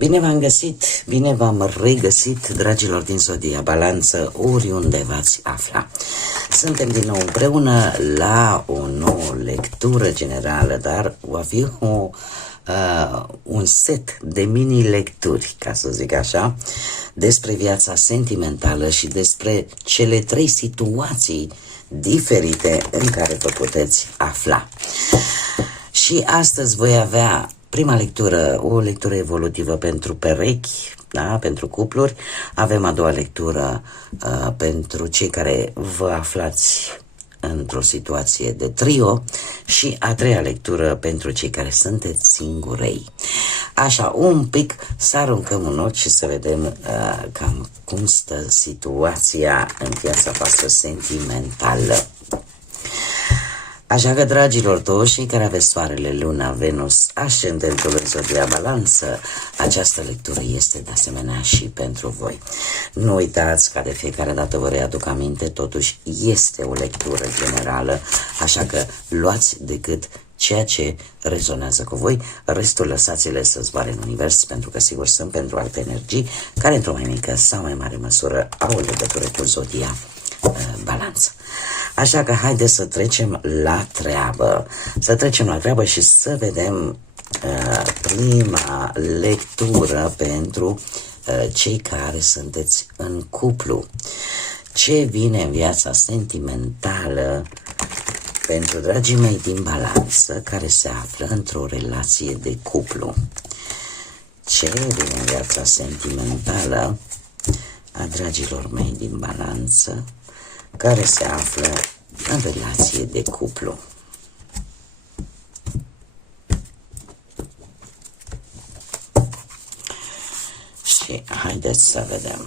Bine v-am găsit, bine v-am regăsit, dragilor din Zodia Balanță, oriunde v-ați afla. Suntem din nou împreună la o nouă lectură generală, dar va fi un set de mini-lecturi, ca să zic așa, despre viața sentimentală și despre cele 3 situații diferite în care vă puteți afla. Și astăzi voi avea prima lectură, o lectură evolutivă pentru perechi, da, pentru cupluri. Avem a doua lectură pentru cei care vă aflați într-o situație de trio și a treia lectură pentru cei care sunteți singurei. Așa, un pic să aruncăm un ochi și să vedem cam cum stă situația în viața voastră sentimentală. Așa că, dragilor, toți cei care aveți Soarele, Luna, Venus, ascendentul în Zodia Balanță, această lectură este de asemenea și pentru voi. Nu uitați, ca de fiecare dată vă readuc aminte, totuși este o lectură generală, așa că luați decât ceea ce rezonează cu voi, restul lăsați-le să zboare în univers, pentru că sigur sunt pentru alte energii care într-o mai mică sau mai mare măsură au o legătură cu Zodia Balanță. Așa că haideți să trecem la treabă. Să trecem la treabă și să vedem prima lectură pentru cei care sunteți în cuplu. Ce vine în viața sentimentală pentru dragii mei din Balanță care se află într-o relație de cuplu? Ce vine în viața sentimentală a dragilor mei din Balanță care se află în relație de cuplu? Și haideți să vedem.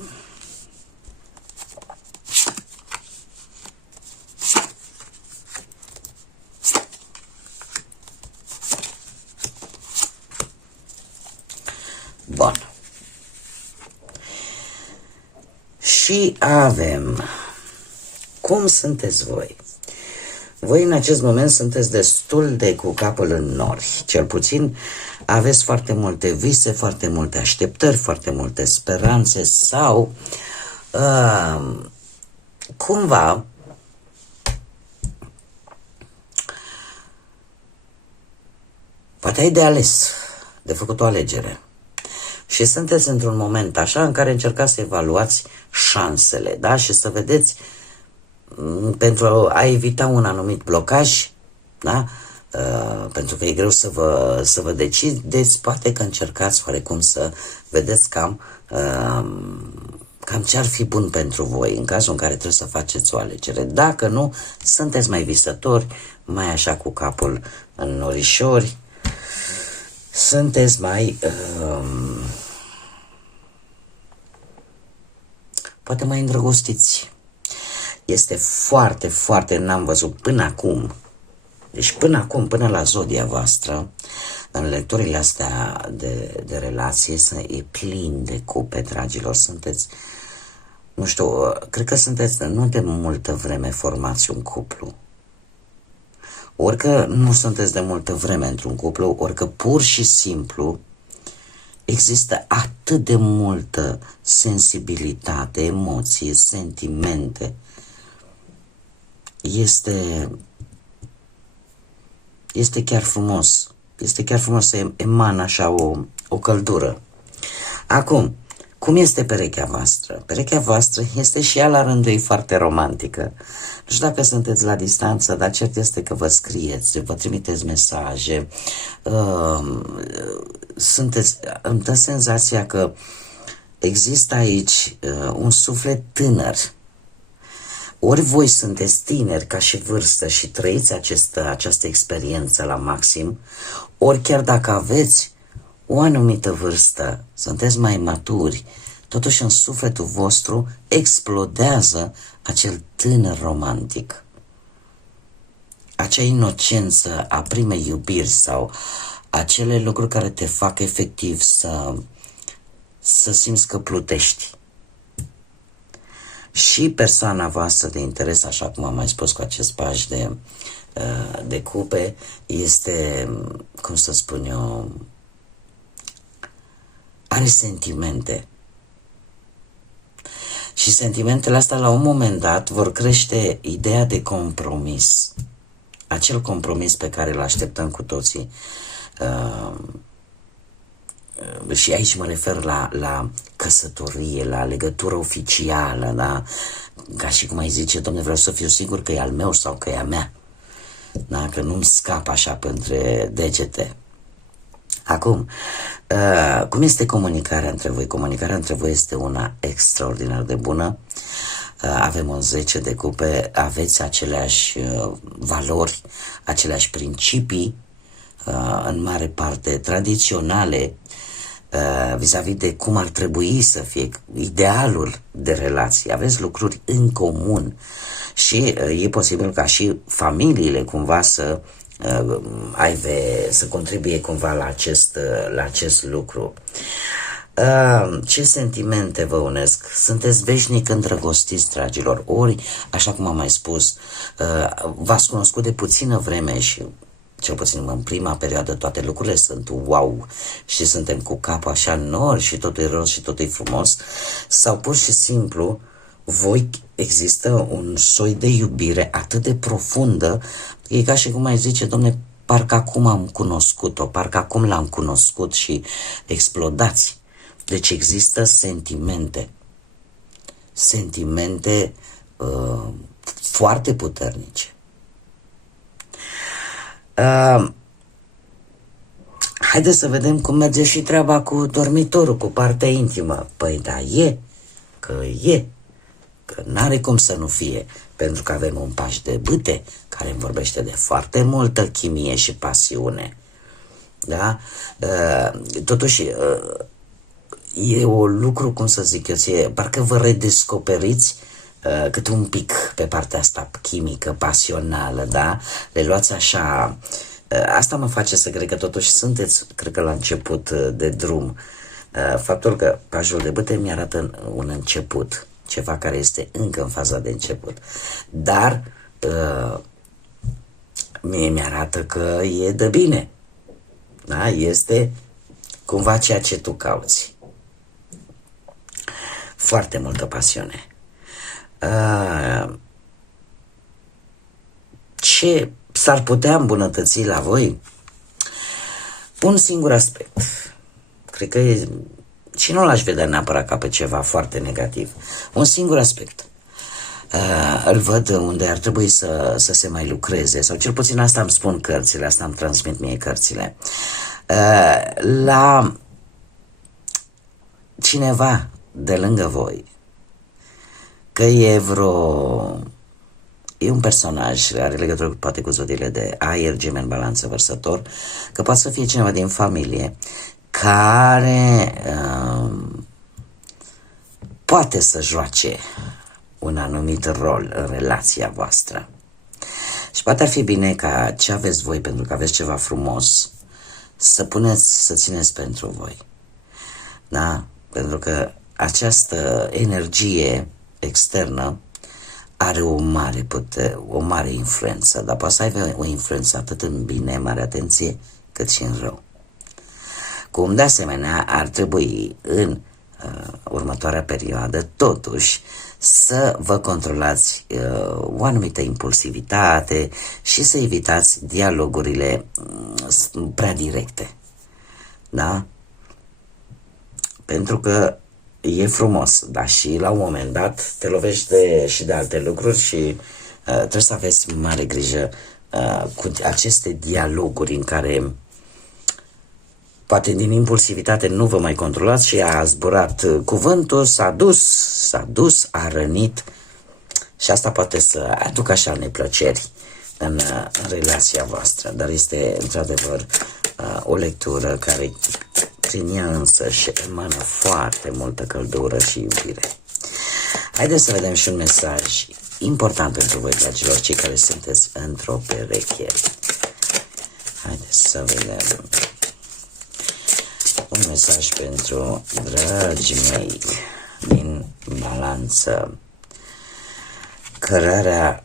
Bun. Și avem... Cum sunteți voi? Voi în acest moment sunteți destul de cu capul în nori. Cel puțin aveți foarte multe vise, foarte multe așteptări, foarte multe speranțe sau cumva poate ai de ales, de făcut o alegere. Și sunteți într-un moment așa în care încercați să evaluați șansele, da? Și să vedeți pentru a evita un anumit blocaj, da? Pentru că e greu să vă decideți, poate că încercați oarecum să vedeți cam ce ar fi bun pentru voi în cazul în care trebuie să faceți o alegere. Dacă nu, sunteți mai visători, mai așa cu capul în norișori, sunteți mai poate mai îndrăgostiți. Este foarte, foarte, n-am văzut până acum, deci până acum, până la zodia voastră, în lecturile astea de relație, e plin de cupe, dragilor. Sunteți, nu știu, cred că sunteți nu de multă vreme formați un cuplu. Ori că nu sunteți de multă vreme într-un cuplu, ori că pur și simplu există atât de multă sensibilitate, emoție, sentimente. Este chiar frumos. Este chiar frumos să emană așa o căldură. Acum, cum este perechea voastră? Perechea voastră este și ea la rândul ei foarte romantică. Nu știu dacă sunteți la distanță, dar cert este că vă scrieți, vă trimiteți mesaje. Îmi dă senzația că există aici un suflet tânăr. Ori voi sunteți tineri ca și vârstă și trăiți această experiență la maxim, ori chiar dacă aveți o anumită vârstă, sunteți mai maturi, totuși în sufletul vostru explodează acel tânăr romantic. Acea inocență a primei iubiri sau acele lucruri care te fac efectiv să simți că plutești. Și persoana voastră de interes, așa cum am mai spus cu acest paj de cupe, este, cum să spun eu, are sentimente. Și sentimentele astea la un moment dat vor crește ideea de compromis. Acel compromis pe care îl așteptăm cu toții. Și aici mă refer la căsătorie, la legătură oficială, da? Ca și cum ai zice, Doamne, vreau să fiu sigur că e al meu sau că e a mea. Da? Că nu-mi scap așa pe între degete. Acum, cum este comunicarea între voi? Comunicarea între voi este una extraordinar de bună. Avem un 10 de cupe, aveți aceleași valori, aceleași principii, în mare parte tradiționale, vis-a-vis de cum ar trebui să fie idealul de relație. Aveți lucruri în comun și e posibil ca și familiile cumva să să contribuie cumva la acest lucru. Ce sentimente vă unesc? Sunteți veșnic îndrăgostiți, dragilor, ori, așa cum am mai spus, v-ați cunoscut de puțină vreme și cel puțin în prima perioadă toate lucrurile sunt wow și suntem cu capul așa nori și totul e roz și totul e frumos, sau pur și simplu voi există un soi de iubire atât de profundă, e ca și cum ai zice, domne, parcă acum am cunoscut-o, parcă acum l-am cunoscut și explodați. Deci există sentimente foarte puternice. Haideți să vedem cum merge și treaba cu dormitorul, cu partea intimă. Păi da, că n-are cum să nu fie, pentru că avem un paș de bâte care îmi vorbește de foarte multă chimie și pasiune. Da? Totuși, e un lucru, cum să zic eu, parcă vă redescoperiți cât un pic pe partea asta chimică, pasională, da? Le luați așa. Asta mă face să cred că totuși sunteți, cred că la început de drum. Faptul că pașul de bâte mi-arată un început, ceva care este încă în faza de început. Dar mie mi-arată că e de bine. Da? Este cumva ceea ce tu cauți. Foarte multă pasiune. Ce s-ar putea îmbunătăți la voi? Un singur aspect. Cred că și nu l-aș vedea neapărat ca pe ceva foarte negativ. Un singur aspect. Îl văd unde ar trebui să se mai lucreze, sau cel puțin asta îmi spun cărțile, asta îmi transmit mie cărțile. La cineva de lângă voi, că e un personaj, are legătură poate cu zodiile de aer, Gemeni, Balanță, Vărsător, că poate să fie cineva din familie care poate să joace un anumit rol în relația voastră. Și poate ar fi bine ca ce aveți voi, pentru că aveți ceva frumos, să țineți pentru voi. Da? Pentru că această energie externă are o mare influență, dar poate să aibă o influență atât în bine, mare atenție, cât și în rău. Cum de asemenea ar trebui în următoarea perioadă totuși să vă controlați o anumită impulsivitate și să evitați dialogurile prea directe. Da? Pentru că e frumos, dar și la un moment dat te lovești și de alte lucruri și trebuie să aveți mare grijă cu aceste dialoguri în care poate din impulsivitate nu vă mai controlați și a zburat cuvântul, s-a dus, a rănit și asta poate să aducă așa neplăceri în relația voastră, dar este într-adevăr o lectură care prin ea însă și emană foarte multă căldură și iubire. Haideți să vedem și un mesaj important pentru voi, dragilor, cei care sunteți într-o pereche. Haideți să vedem un mesaj pentru dragii mei din Balanță. Cărarea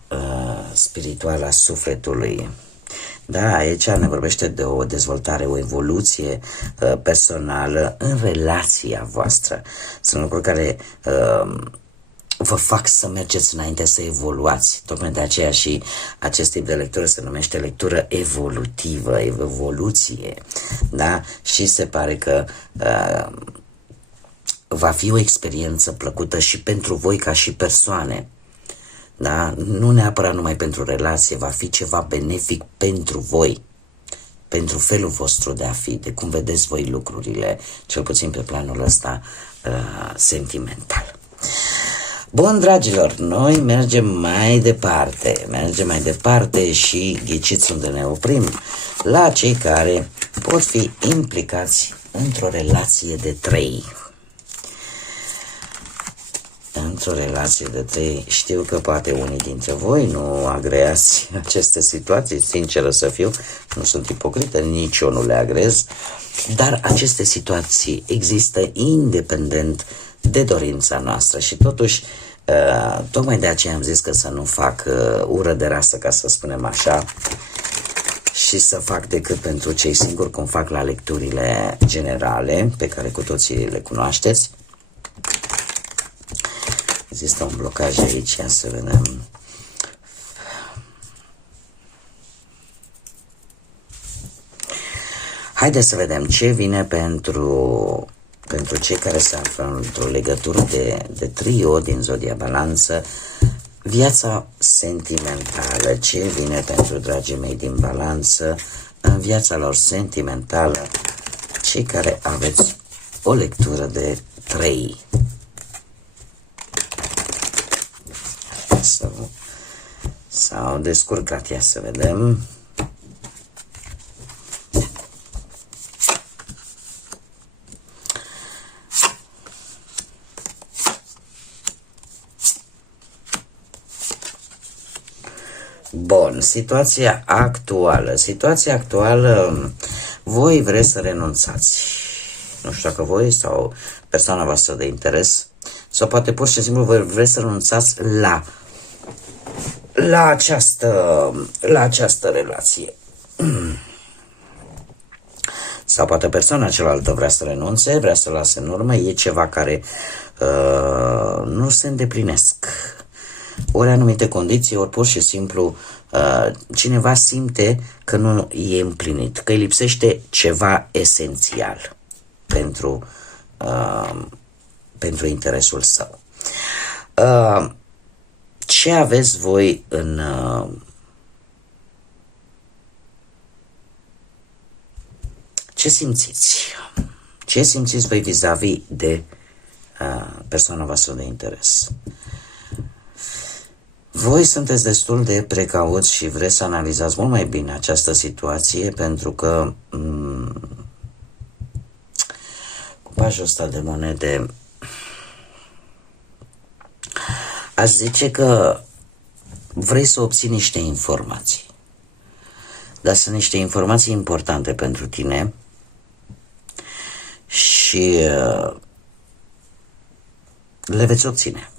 spirituală a sufletului. Da, aici ne vorbește de o dezvoltare, o evoluție personală în relația voastră. Sunt lucruri care vă fac să mergeți înainte, să evoluați. Tocmai de aceea și acest tip de lectură se numește lectură evolutivă, evoluție. Da? Și se pare că va fi o experiență plăcută și pentru voi ca și persoane. Da? Nu neapărat numai pentru relație, va fi ceva benefic pentru voi, pentru felul vostru de a fi, de cum vedeți voi lucrurile, cel puțin pe planul ăsta sentimental. Bun, dragilor, noi mergem mai departe și ghiciți unde ne oprim, la cei care pot fi implicați într-o relație de 3. Într-o relație de 3, știu că poate unii dintre voi nu agreați aceste situații, sinceră să fiu, nu sunt ipocrită, nici eu nu le agrez, dar aceste situații există independent de dorința noastră și totuși, tocmai de aceea am zis că să nu fac ură de rasă, ca să spunem așa, și să fac decât pentru cei singuri, cum fac la lecturile generale, pe care cu toții le cunoașteți. Există un blocaj aici, să vedem. Haideți să vedem ce vine pentru cei care se află într-o legătură de trio din Zodia Balanță. Viața sentimentală, ce vine pentru dragii mei din Balanță în viața lor sentimentală, cei care aveți o lectură de 3. S-au descurcat, ia să vedem. Bun, situația actuală, voi vreți să renunțați. Nu știu dacă voi sau persoana voastră de interes, sau poate pur și simplu voi vreți să renunțați la această relație. Sau poate persoana cealaltă vrea să renunțe, vrea să lase în urmă, e ceva care nu se îndeplinesc. Ori anumite condiții, ori pur și simplu cineva simte că nu e împlinit, că îi lipsește ceva esențial pentru interesul său. Ce aveți voi în ce simțiți? Ce simțiți voi vis-a-vis de persoana voastră de interes? Voi sunteți destul de precauți și vreți să analizați mult mai bine această situație, pentru că cu pajul ăsta de monede aș zice că vrei să obții niște informații, dar sunt niște informații importante pentru tine și le veți obține.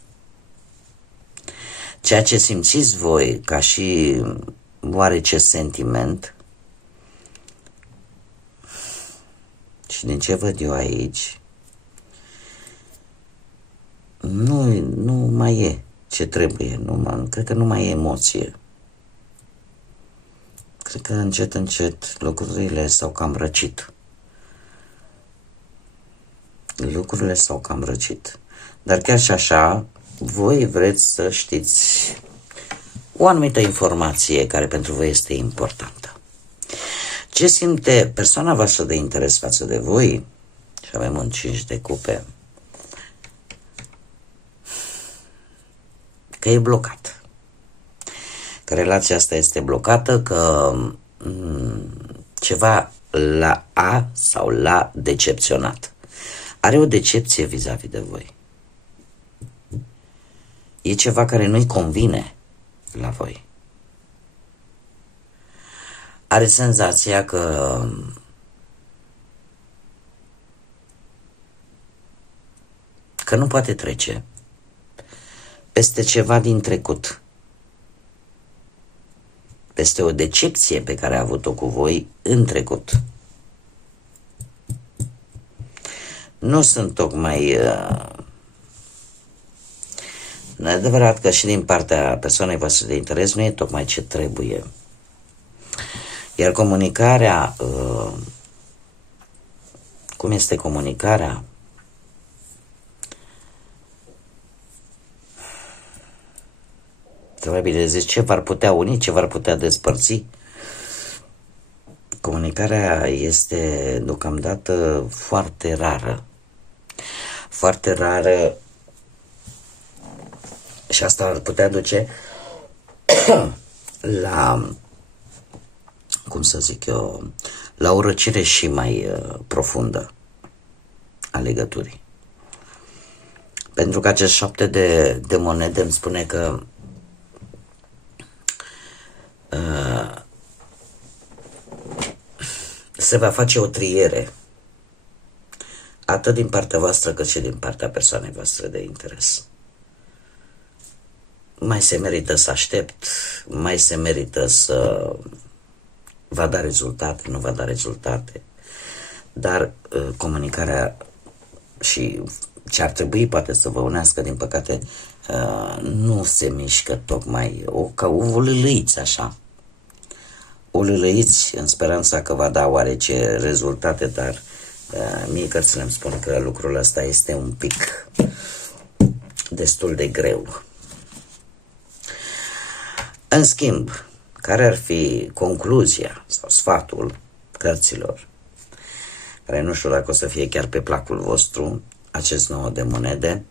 Ceea ce simțiți voi ca și oarece sentiment, și din ce văd eu aici, nu mai e ce trebuie, cred că nu mai e emoție. Cred că încet lucrurile s-au cam răcit. Dar chiar și așa, voi vreți să știți o anumită informație care pentru voi este importantă. Ce simte persoana voastră de interes față de voi? Și avem un 5 de cupe. Că e blocat. Că relația asta este blocată, că ceva l-a decepționat. Are o decepție vis-a-vis de voi. E ceva care nu-i convine la voi. Are senzația că nu poate trece peste ceva din trecut, peste o decepție pe care a avut-o cu voi în trecut. Nu sunt tocmai... E adevărat că și din partea persoanei voastre de interes nu e tocmai ce trebuie. Iar comunicarea... cum este comunicarea? Trebuie bine zis, ce v-ar putea uni, ce v-ar putea despărți. Comunicarea este deocamdată foarte rară. Foarte rară și asta ar putea duce la, cum să zic eu, la o răcire și mai profundă a legăturii. Pentru că acest 7 de monede îmi spune că se va face o triere atât din partea voastră cât și din partea persoanei voastre de interes. Mai se merită să aștept, mai se merită să va da rezultate, nu va da rezultate, dar comunicarea și ce ar trebui poate să vă unească, din păcate, nu se mișcă tocmai, ca o lălăiți așa. O lălăiți în speranța că va da oarece rezultate, dar mie cărțile îmi spun că lucrul ăsta este un pic destul de greu. În schimb, care ar fi concluzia sau sfatul cărților, care nu știu dacă o să fie chiar pe placul vostru, acest 9 de monede,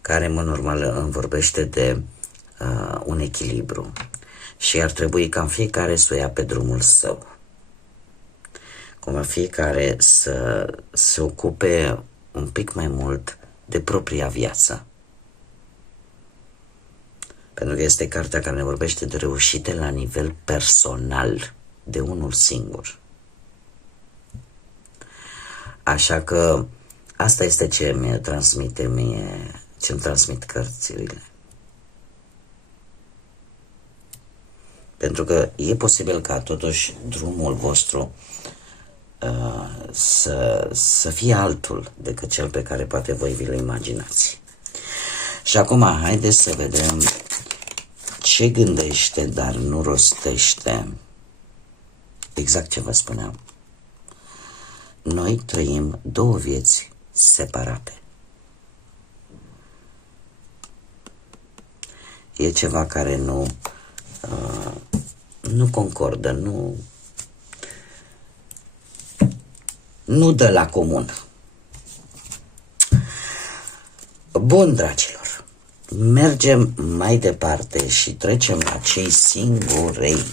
care în mod normal îmi vorbește de un echilibru și ar trebui ca fiecare să o ia pe drumul său. Cum fiecare să se ocupe un pic mai mult de propria viață. Pentru că este cartea care ne vorbește de reușite la nivel personal, de unul singur. Așa că asta este ce mi transmite mie, ce îmi transmit cărțile. Pentru că e posibil ca totuși drumul vostru să fie altul decât cel pe care poate voi vi-l imaginați. Și acum haideți să vedem ce gândește, dar nu rostește. Exact ce vă spuneam. Noi trăim două vieți separate. E ceva care nu concordă, nu dă la comun. Bun, dragilor, mergem mai departe și trecem la cei singurei.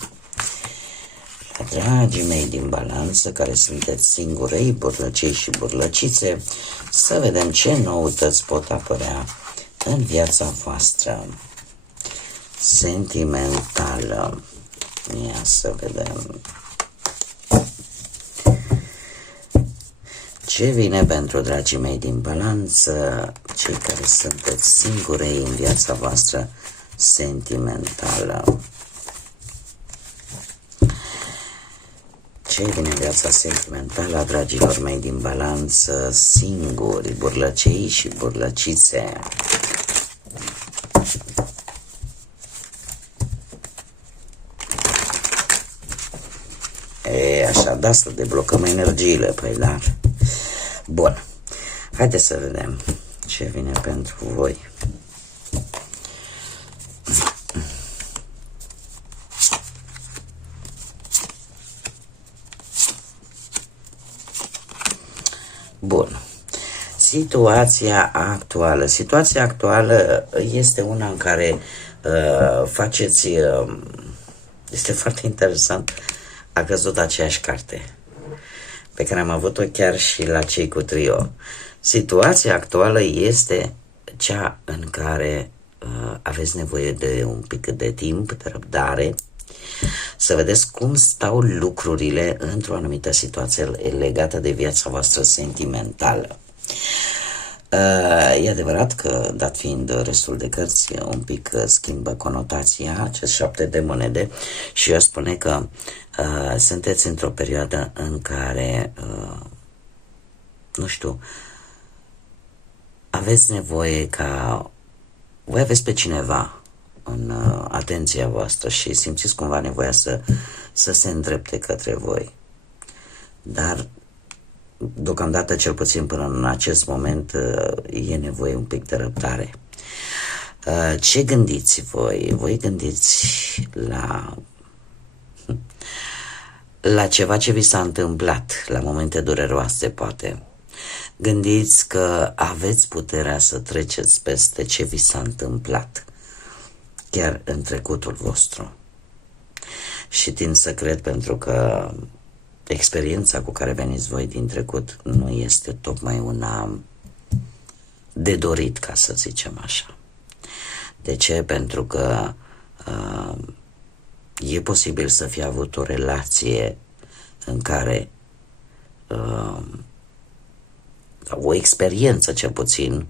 La dragii mei din balanță, care sunteți singurei, burlăcei și burlăcițe, să vedem ce noutăți pot apărea în viața voastră sentimentală. Ia să vedem ce vine pentru dragii mei din balanță, cei care sunteți singurei în viața voastră sentimentală. Ce vine în viața sentimentală a dragilor mei din balanță, singuri, burlăcei și burlăcițe? Așa, da, să deblocăm energiile, păi da. Bun, haideți să vedem ce vine pentru voi. Bun, situația actuală. Situația actuală este una în care faceți, este foarte interesant, a căzut aceeași carte pe care am avut-o chiar și la cei cu trio. Situația actuală este cea în care aveți nevoie de un pic de timp, de răbdare, să vedeți cum stau lucrurile într-o anumită situație legată de viața voastră sentimentală. E adevărat că, dat fiind restul de cărți, un pic schimbă conotația, acest 7 de monede, și eu spune că sunteți într-o perioadă în care, nu știu, aveți nevoie ca, voi aveți pe cineva în atenția voastră și simțiți cumva nevoia să se îndrepte către voi. Dar deocamdată, cel puțin până în acest moment, e nevoie un pic de răbdare. Ce gândiți voi? Voi gândiți la ceva ce vi s-a întâmplat, la momente dureroase, poate. Gândiți că aveți puterea să treceți peste ce vi s-a întâmplat, chiar în trecutul vostru. Și tind să cred, pentru că experiența cu care veniți voi din trecut nu este tocmai una de dorit, ca să zicem așa. De ce? Pentru că e posibil să fi avut o relație în care o experiență, cel puțin,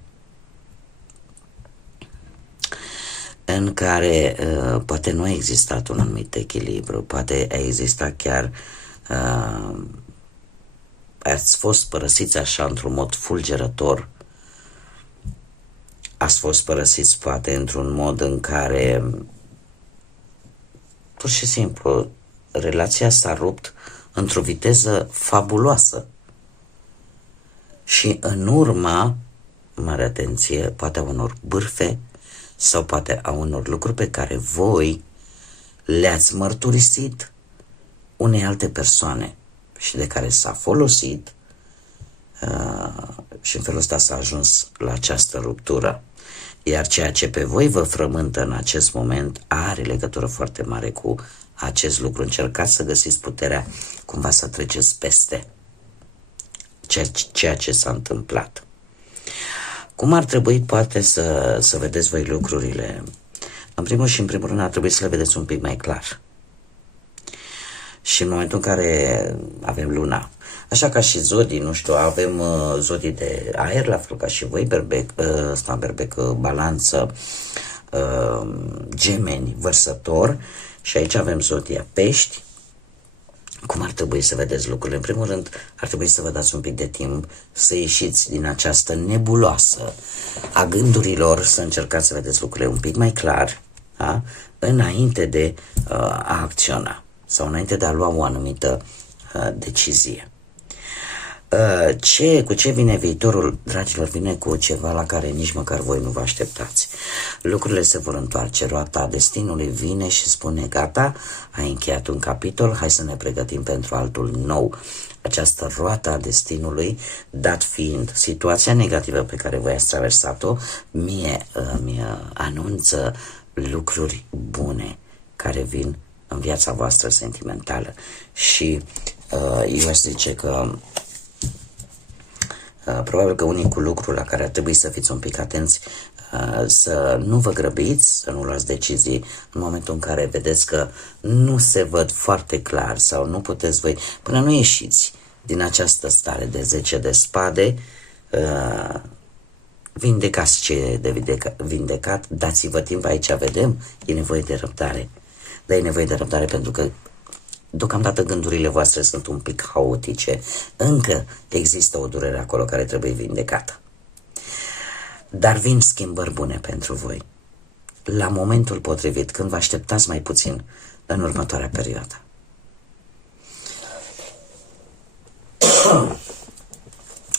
în care poate nu a existat un anumit echilibru, poate a existat chiar ați fost părăsiți așa într-un mod fulgerător, ați fost părăsiți poate într-un mod în care pur și simplu relația s-a rupt într-o viteză fabuloasă și în urma, mare atenție, poate a unor bârfe sau poate a unor lucruri pe care voi le-ați mărturisit unei alte persoane și de care s-a folosit și în felul ăsta s-a ajuns la această ruptură. Iar ceea ce pe voi vă frământă în acest moment are legătură foarte mare cu acest lucru. Încercați să găsiți puterea cumva să treceți peste ceea ce s-a întâmplat. Cum ar trebui poate să vedeți voi lucrurile? În primul și în primul rând ar trebui să le vedeți un pic mai clar. Și în momentul în care avem luna, așa ca și zodii, nu știu, avem zodii de aer, la fel ca și voi, berbec, balanță, gemeni, vărsător, și aici avem zodia pești. Cum ar trebui să vedeți lucrurile? În primul rând, ar trebui să vă dați un pic de timp să ieșiți din această nebuloasă a gândurilor, să încercați să vedeți lucrurile un pic mai clar, da? Înainte de a acționa sau înainte de a lua o anumită decizie. Cu ce vine viitorul, dragilor? Vine cu ceva la care nici măcar voi nu vă așteptați. Lucrurile se vor întoarce, roata destinului vine și spune: gata, ai încheiat un capitol, hai să ne pregătim pentru altul nou. Această roată a destinului, dat fiind situația negativă pe care voi ați traversat-o, mie anunță lucruri bune care vin în viața voastră sentimentală. Și eu aș zice că probabil că unicul lucru la care ar trebui să fiți un pic atenți, să nu vă grăbiți, să nu luați decizii în momentul în care vedeți că nu se văd foarte clar sau nu puteți voi, până nu ieșiți din această stare de 10 de spade, vindecați ce e de vindecat, dați-vă timp, aici vedem, e nevoie de răbdare. Dar e nevoie de răbdare pentru că deocamdată gândurile voastre sunt un pic haotice. Încă există o durere acolo care trebuie vindecată. Dar vin schimbări bune pentru voi. La momentul potrivit, când vă așteptați mai puțin în următoarea perioadă.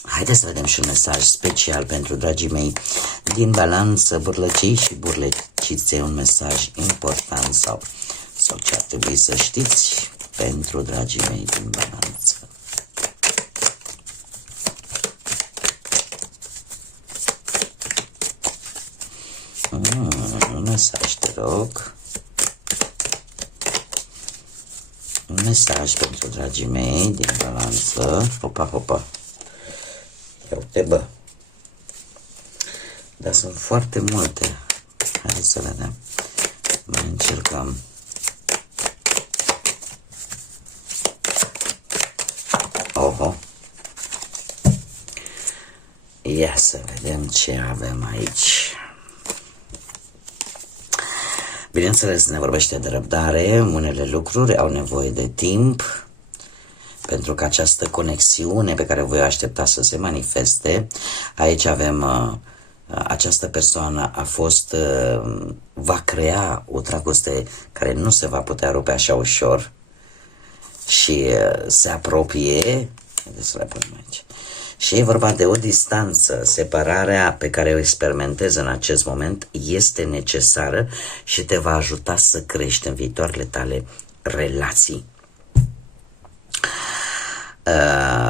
Haideți să vedem și un mesaj special pentru dragii mei din balanță, burlăcii și burlăcițe, un mesaj important sau ce ar trebui să știți pentru dragii mei din balanță. Un mesaj, te rog. Un mesaj pentru dragii mei din balanță. Hopa. Ia uite, bă. Dar sunt foarte multe. Hai să vedem. Mai încercăm. Oho. Ia să vedem ce avem aici. Bineînțeles, ne vorbește de răbdare, unele lucruri au nevoie de timp, pentru că această conexiune pe care voi aștepta să se manifeste. Aici avem această persoană va crea o dragoste care nu se va putea rupe așa ușor și se apropie. Haideți să le punem aici. Și e vorba de o distanță, separarea pe care o experimentezi în acest moment este necesară și te va ajuta să crești în viitoarele tale relații.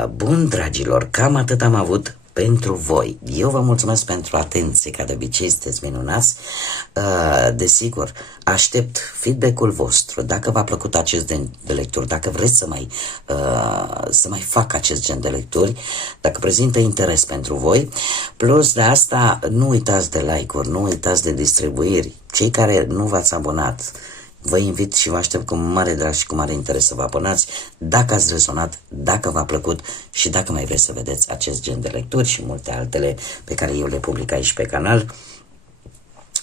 Bun, dragilor, cam atât am avut pentru voi. Eu vă mulțumesc pentru atenție, ca de obicei sunteți minunați. Desigur, aștept feedback-ul vostru. Dacă v-a plăcut acest gen de lecturi, dacă vreți să mai fac acest gen de lecturi, dacă prezintă interes pentru voi, plus de asta, nu uitați de like-uri, nu uitați de distribuiri. Cei care nu v-ați abonat, vă invit și vă aștept cu mare drag și cu mare interes să vă abonați dacă ați rezonat, dacă v-a plăcut și dacă mai vreți să vedeți acest gen de lecturi și multe altele pe care eu le public aici pe canal.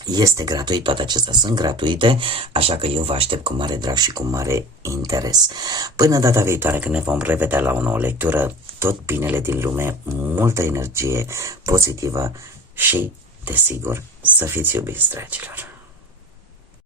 Este gratuit, toate acestea sunt gratuite, așa că eu vă aștept cu mare drag și cu mare interes. Până data viitoare când ne vom revedea la o nouă lectură, tot binele din lume, multă energie pozitivă și, desigur, să fiți iubiți, dragilor!